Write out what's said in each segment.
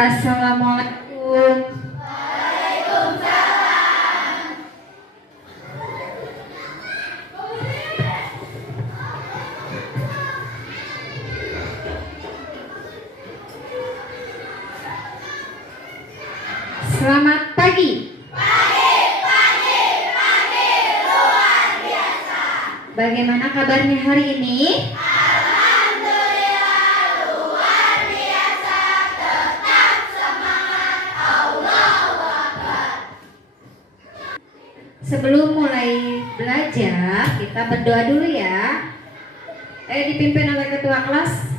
Assalamualaikum. Selamat pagi. Pagi luar biasa. Bagaimana kabarnya hari ini? Sebelum mulai belajar, kita berdoa dulu ya. Dipimpin oleh ketua kelas.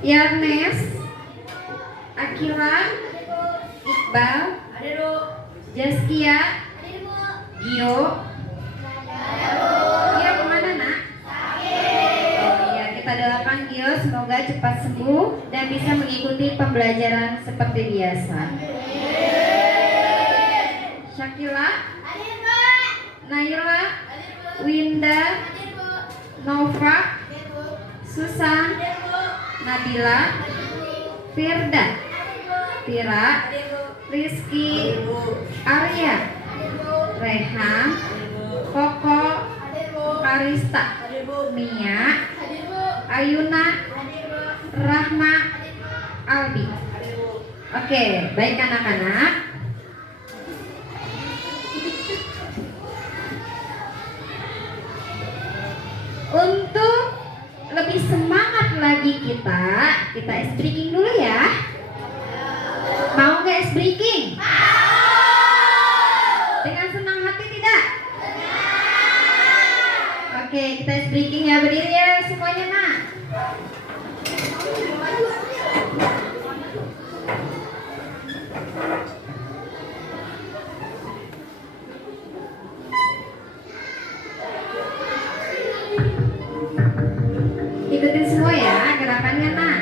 Yarnes, Akila, Iqbal, Jaskia, Gio. Gio kemana nak? Oh ya, kita doakan Gio semoga cepat sembuh dan bisa mengikuti pembelajaran seperti biasa. Syakila, Naila, Winda, Nova, Susan, Nabila, Firda, Tira, Rizky, Arya, Rehan, Koko, Arista, Mia, Ayuna, Rahma, Albi. Oke, baik anak-anak. Untuk lebih semangat lagi kita ice breaking dulu ya. Mau nggak ice breaking? Dengan senang hati tidak? Oke, kita ice breaking ya, berdiri ya semuanya nak. Ikutin semua ya gerakannya nak.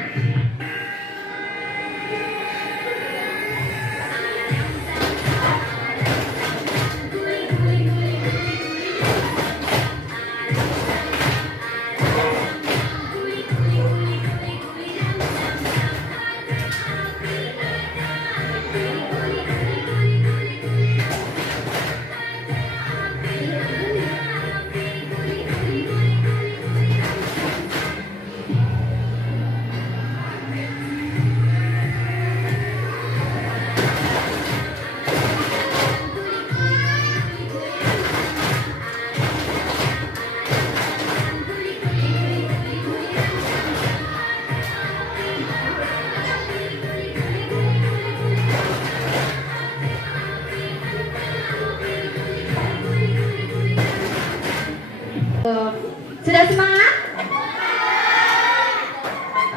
Sudah semangat?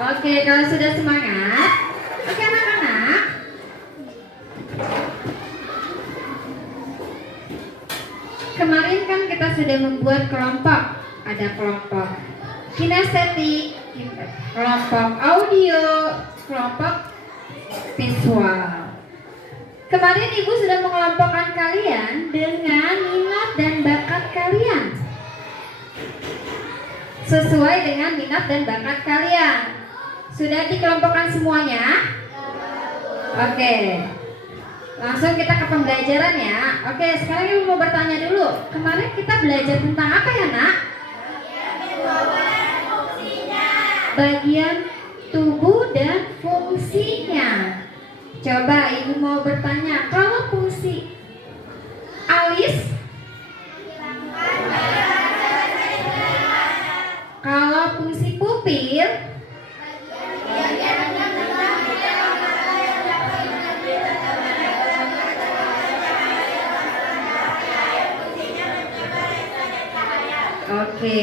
Oke, kalau sudah semangat, oke anak-anak. Kemarin kan kita sudah membuat kelompok. Ada kelompok kinestetik, kelompok audio, kelompok visual. Kemarin Ibu sudah mengelompokkan kalian dengan minat dan bakat kalian. Sesuai dengan minat dan bakat kalian. Sudah dikelompokkan semuanya? Oke. Langsung kita ke pembelajaran ya. Oke, sekarang Ibu mau bertanya dulu. Kemarin kita belajar tentang apa ya, Nak? Bagian tubuh dan fungsinya. Coba Ibu mau bertanya, kalau fungsi alis, kalau fungsi pupil, oke,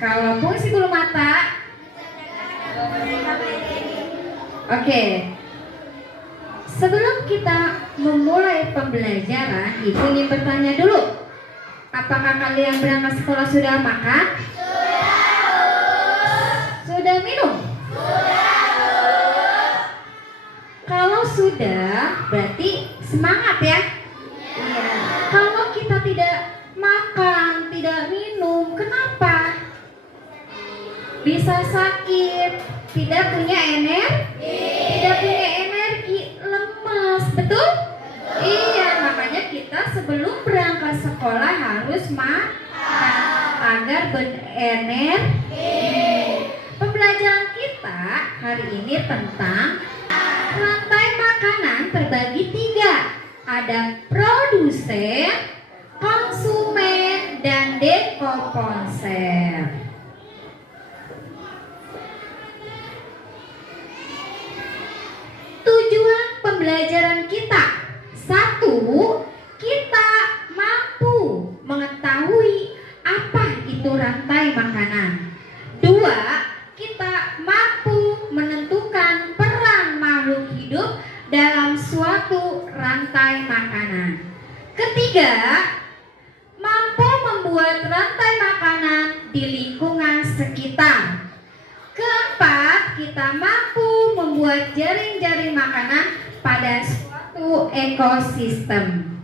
kalau fungsi bulu mata, oke. Sebelum kita memulai pembelajaran, Ibu ingin bertanya dulu. Apakah kalian berangkat sekolah sudah makan? Sudah minum? Kalau sudah, berarti semangat ya? Iya. Kalau kita tidak makan, tidak minum, kenapa? Bisa sakit, tidak punya energi, lemas, betul? Iya, makanya kita sebelum berangkat sekolah harus makan agar berenergi. Pembelajaran kita hari ini tentang rantai makanan terbagi 3. Ada produsen, konsumen, dan dekomposer. Tujuan pembelajaran kita: 1. Kita mampu mengetahui apa itu rantai makanan. 2. Kita mampu menentukan peran makhluk hidup dalam suatu rantai makanan. 3. Mampu membuat rantai makanan di lingkungan sekitar. 4. Kita mampu membuat jaring-jaring makanan pada suatu ekosistem.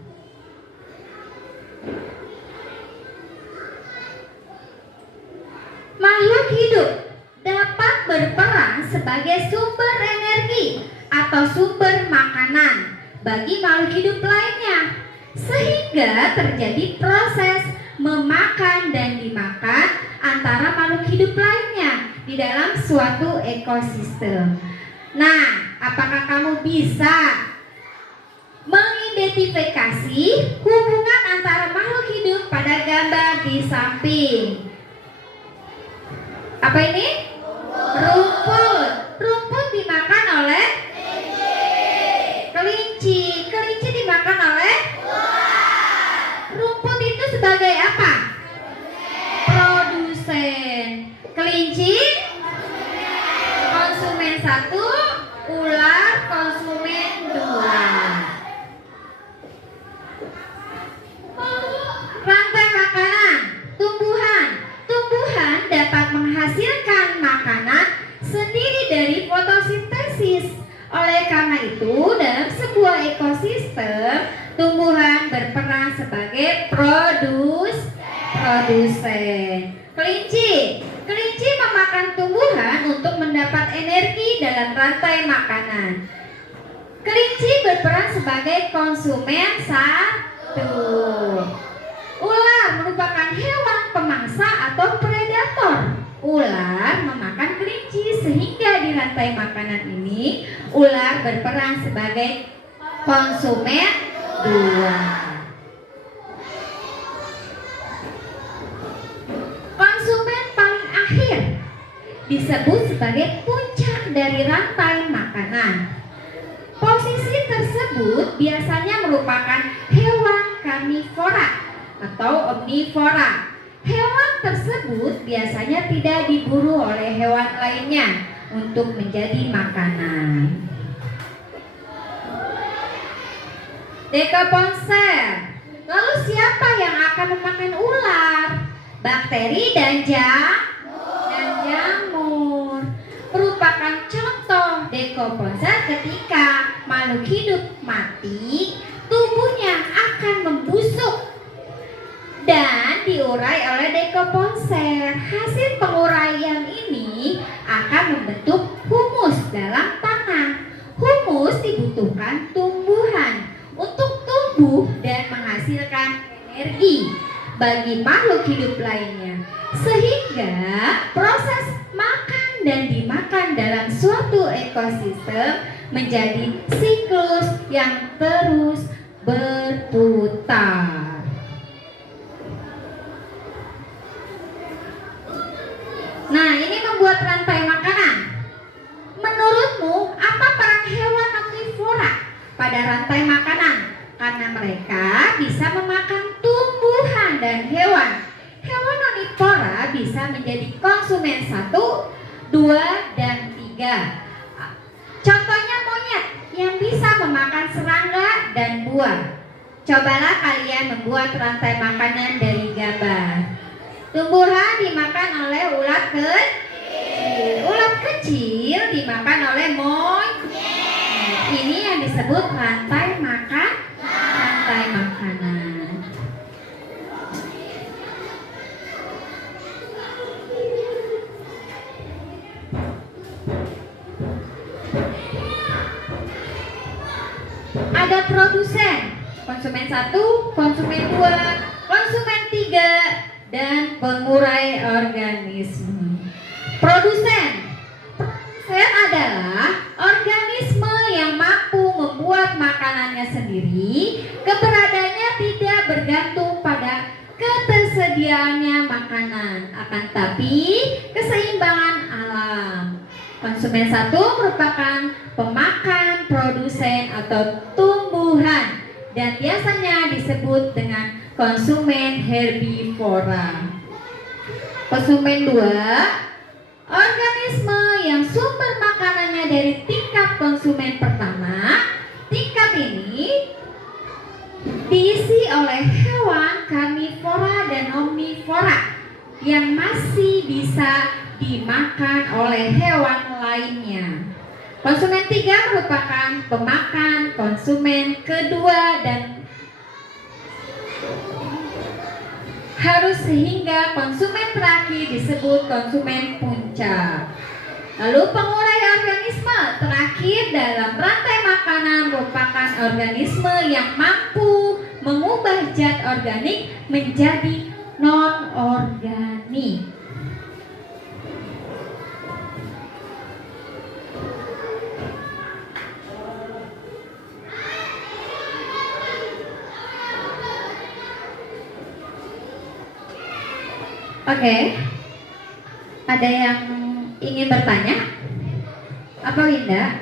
Makhluk hidup dapat berperan sebagai sumber energi atau sumber makanan bagi makhluk hidup lainnya, sehingga terjadi proses memakan dan dimakan antara makhluk hidup lainnya di dalam suatu ekosistem. Nah, apakah kamu bisa mengidentifikasi hubungan antara makhluk hidup pada gambar di samping? Apa ini? Rumput. Rumput dimakan oleh kelinci. Kelinci dimakan oleh rumput itu sebagai apa? Produsen. Kelinci konsumen 1, ular konsumen 2. Rantai makanan tumbuhan. Tumbuhan dapat menghasilkan makanan sendiri dari fotosintesis. Oleh karena itu, dalam sebuah ekosistem, tumbuhan berperan sebagai produsen. Kelinci memakan tumbuhan untuk mendapat energi dalam rantai makanan. Kelinci berperan sebagai konsumen 1. Ular merupakan hewan pemangsa atau predator. Ular memakan kelinci, sehingga di rantai makanan ini ular berperan sebagai konsumen 2. Konsumen paling akhir disebut sebagai puncak dari rantai makanan. Posisi tersebut biasanya merupakan hewan karnivora atau omnivora Hewan tersebut biasanya tidak diburu oleh hewan lainnya untuk menjadi makanan. Dekoponser. Lalu siapa yang akan memakan ular? Bakteri dan jamur merupakan contoh dekoponser. Ketika makhluk hidup mati, tubuhnya akan membusuk dan diurai oleh dekoponser. Hasil penguraian ini akan membentuk humus dalam tanah. Humus dibutuhkan tumbuhan untuk tumbuh dan menghasilkan energi bagi makhluk hidup lainnya, sehingga proses makan dan dimakan dalam suatu ekosistem menjadi siklus yang terus berputar. Nah, ini membuat rantai makanan. Menurutmu, apa peran hewan omnivora pada rantai makanan? Karena mereka bisa memakan tumbuhan dan hewan. Hewan omnivora bisa menjadi konsumen 1, 2, dan 3. Contohnya monyet yang bisa memakan serangga dan buah. Cobalah kalian membuat rantai makanan dari gambar. Tumbuhan dimakan oleh ulat kecil. Ulat kecil dimakan oleh monyet. Ini yang disebut rantai makanan. Ada produsen, konsumen 1, konsumen 2, konsumen 3, dan pengurai organisme. Produsen adalah organisme yang mampu membuat makanannya sendiri. Keberadaannya tidak bergantung pada ketersediaannya makanan, akan tapi keseimbangan alam. Konsumen 1 merupakan pemakan produsen atau tumbuhan dan biasanya disebut dengan konsumen herbivora. Konsumen 2, organisme yang sumber makanannya dari tingkat konsumen pertama. Tingkat ini diisi oleh hewan karnivora dan omnivora yang masih bisa dimakan oleh hewan lainnya. Konsumen 3 merupakan pemakan konsumen kedua dan harus sehingga konsumen terakhir disebut konsumen puncak. Lalu pengurai organisme terakhir dalam rantai makanan merupakan organisme yang mampu mengubah zat organik menjadi non-organik. Oke, ada yang ingin bertanya? Apa Winda?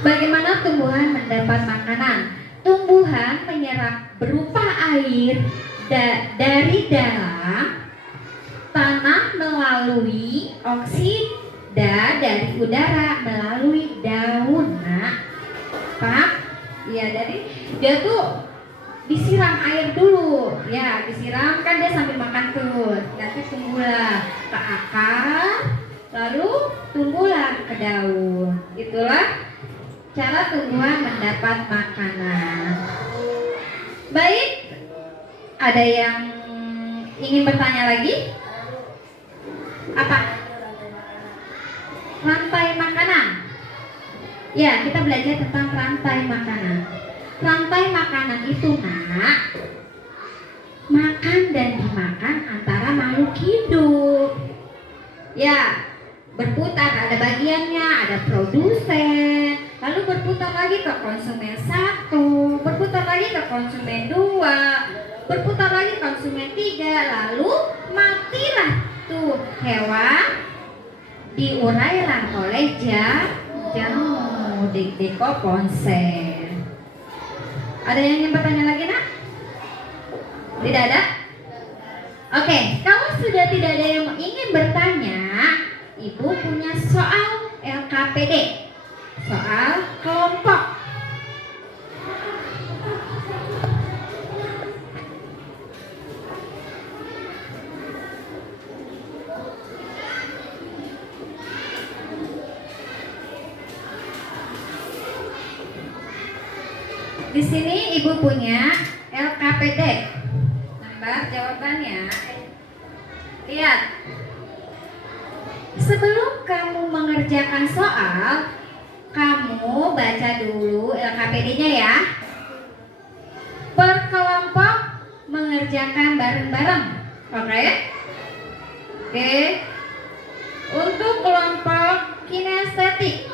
Bagaimana tumbuhan mendapat makanan? Tumbuhan menyerap berupa air dari dalam tanah melalui oksida dari udara melalui daun. Nah, paham? Ya, jadi dia tuh disiram air dulu, ya disiram kan dia sambil makan tuh, nanti tumbuhlah ke akar, lalu tumbuhlah ke daun. Itulah cara tumbuhan mendapat makanan. Baik, ada yang ingin bertanya lagi? Apa? Rantai makanan. Ya, kita belajar tentang rantai makanan. Rantai makanan itu makan dan dimakan antara makhluk hidup. Ya, berputar, ada bagiannya, ada produsen, lalu berputar lagi ke konsumen 1, berputar lagi ke konsumen 2, berputar lagi ke konsumen 3, lalu matilah tuh hewan, diurailah oleh jamur dekoponser. Ada yang ingin bertanya lagi, Nak? Tidak ada? Oke, kalau sudah tidak ada yang ingin bertanya, Ibu punya soal LKPD, soal kelompok. Di sini Ibu punya LKPD. Lembar jawabannya. Lihat. Sebelum kamu mengerjakan soal, kamu baca dulu LKPD-nya ya. Per kelompok mengerjakan bareng-bareng. Oke? Oke. Untuk kelompok kinestetik,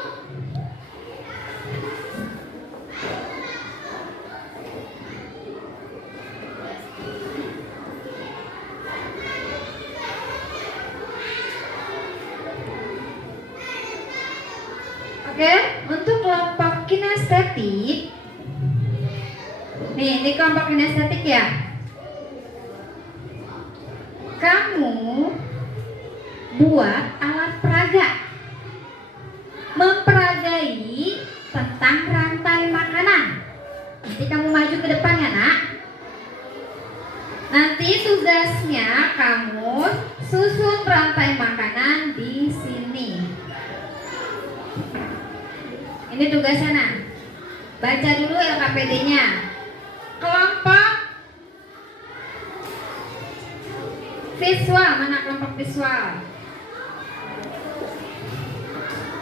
oke, untuk kelompok kinestetik, nih, ini kelompok kinestetik ya. Kamu buat alat peraga, memperagai tentang rantai makanan. Nanti kamu maju ke depan ya nak. Nanti tugasnya kamu susun rantai makanan di sini. Ini tugasnya nak. Baca dulu LKPD-nya. Kelompok visual, mana kelompok visual?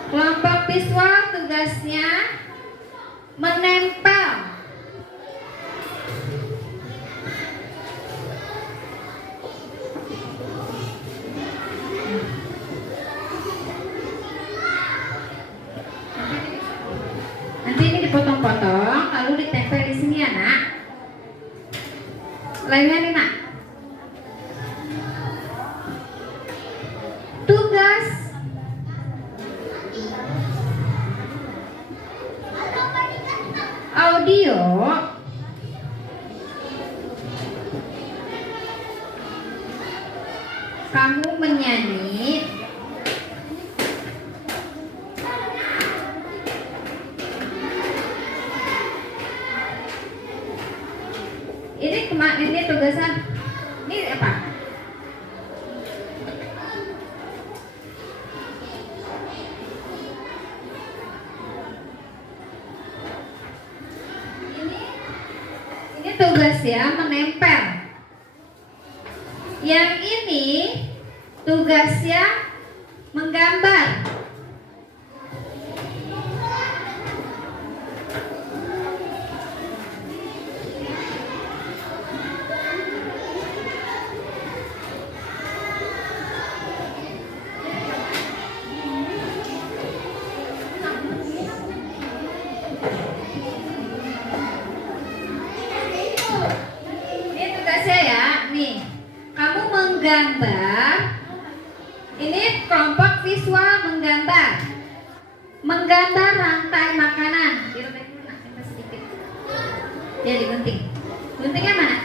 Kelompok visual tugasnya menempel. Nanti ini dipotong-potong, lalu ditempel di sini ya nak. Lainnya nih nak. Tugas audio kamu menyanyi ini tugasan ini apa? Ini tugas ya, menempel. Yang ini tugasnya menggambar. Menggambar, ini kelompok visual menggambar rantai makanan. Sedikit ya, digunting. Guntingnya mana?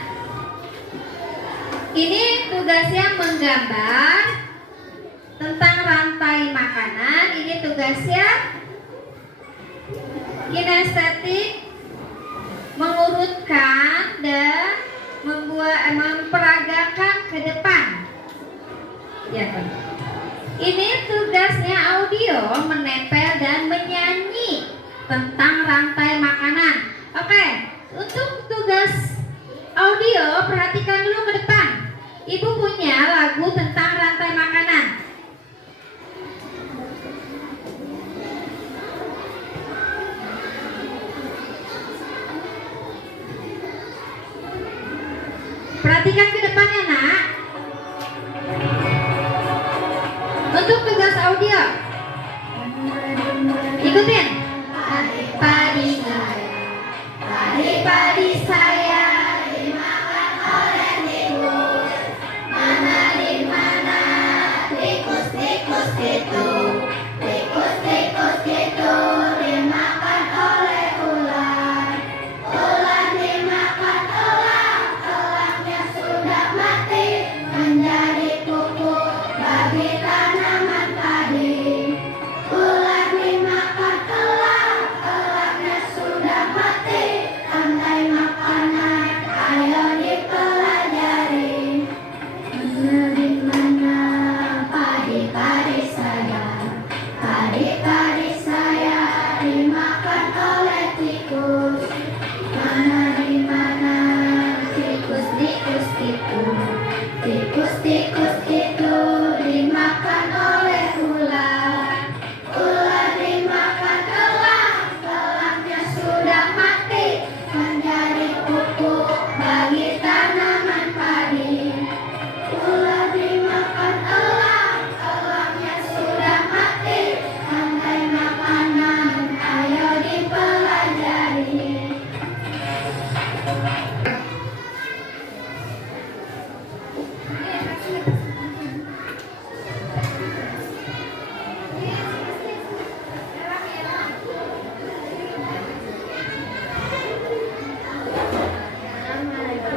Ini tugasnya menggambar tentang rantai makanan. Ini tugasnya kinestetik, mengurutkan dan memperagakan ke depan. Ya kan? Ini tugasnya audio, menempel dan menyanyi tentang rantai makanan. Oke, untuk tugas audio perhatikan dulu ke depan. Ibu punya lagu tentang rantai makanan. Perhatikan ke depannya nak. Untuk tugas audio, ikutin. Padi saya dimakan oleh tikus. Mana di mana tikus itu. Tikus itu dimakan oleh ular. Ular dimakan elang. Elangnya Assalamualaikum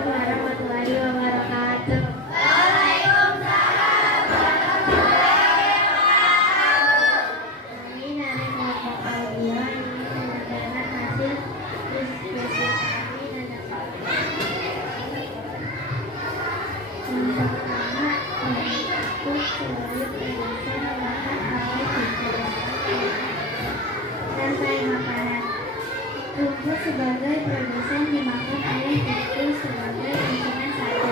warahmatullahi wabarakatuh. Kami dari kelompok audio ingin menyampaikan hasil diskusi kami dan dapat. Yang pertama, rumput sebagai produsen dimakan oleh rantai makanan. Rumput sebagai produsen dimakan oleh tikus sebagai konsumen satu.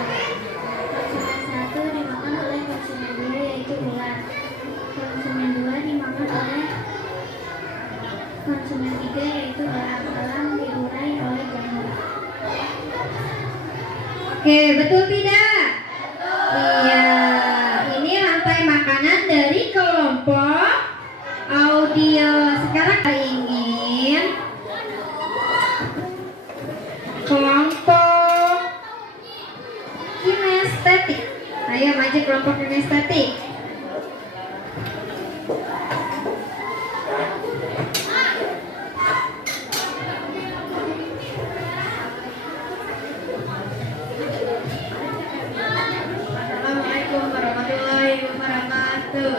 Konsumen satu dimakan oleh konsumen dua yaitu ular. Konsumen dua dimakan oleh konsumen tiga yaitu elang. Elang diurai oleh jamur. Oke, betul tidak? Iya, ini rantai makanan dari kelompok audio. Sekarang kita ingin kelompok kinestetik. Ayo maju kelompok kinestetik. Assalamualaikum warahmatullahi wabarakatuh.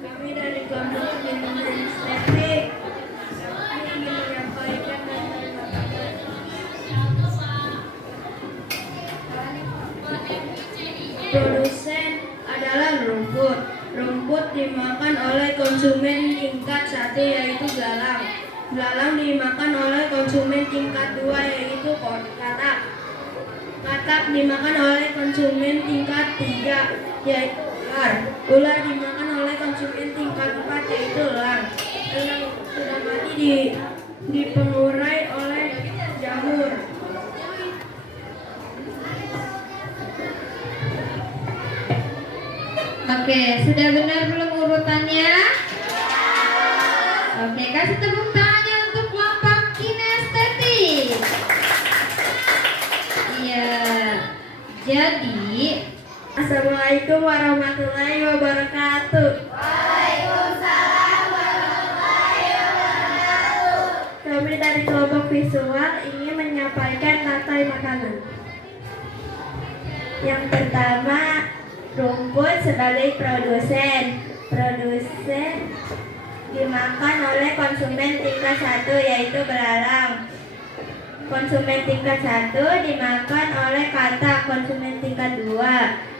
Kami dari kelompok kinestetik ingin menyampaikan rantai makanan. Produsen adalah rumput. Rumput dimakan oleh konsumen tingkat 1 yaitu belalang. Belalang dimakan oleh konsumen tingkat 2 yaitu katak. Katak dimakan oleh konsumen tingkat 3 yaitu ular. Ular dimakan oleh konsumen tingkat 4 yaitu elang. Elang sudah mati dipengurai oleh jamur. Oke, sudah benar belum urutannya? Oke, kasih tepuk tangannya untuk kelompok kinestetik. Iya. Jadi, Assalamualaikum warahmatullahi wabarakatuh. Kami dari kelompok visual ingin menyampaikan rantai makanan. Yang pertama, rumput sebagai produsen. Produsen dimakan oleh konsumen tingkat 1 yaitu belalang. Konsumen tingkat 1 dimakan oleh katak. Konsumen tingkat 2.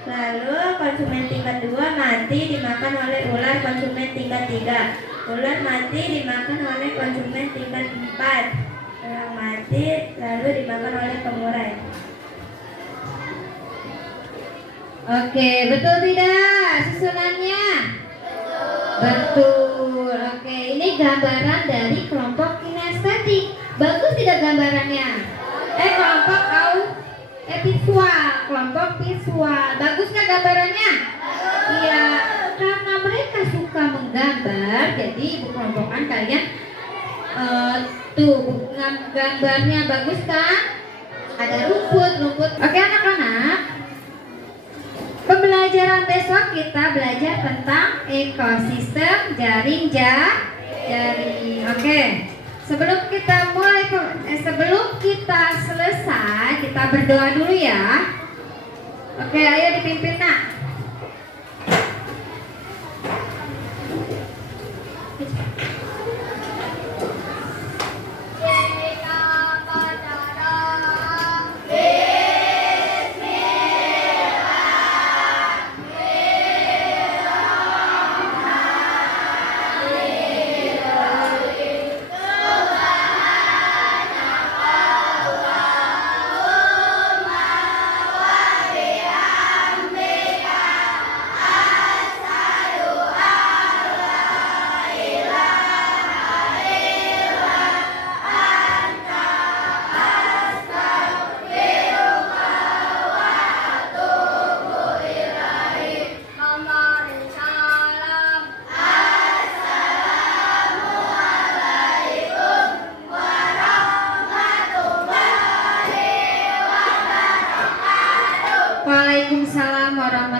Lalu konsumen tingkat 2 mati dimakan oleh ular. Konsumen tingkat 3. Ular mati dimakan oleh konsumen tingkat 4. Ular mati lalu dimakan oleh pengurai. Oke, betul tidak susunannya? Betul. Oke, ini gambaran dari kelompok kinestetik. Bagus tidak gambarannya? Kelompok visual. Kelompok visual. Bagus nggak gambarannya? Iya, karena mereka suka menggambar, jadi ibu kelompokan kalian tuh gambarnya bagus kan? Ada rumput. Oke anak-anak. Pembelajaran besok kita belajar tentang ekosistem jaring. Oke. Sebelum kita selesai, kita berdoa dulu ya. Oke, ayo dipimpin nak.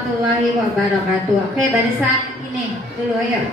warahmatullahi wabarakatuh. Oke, barisan ini dulu ayo.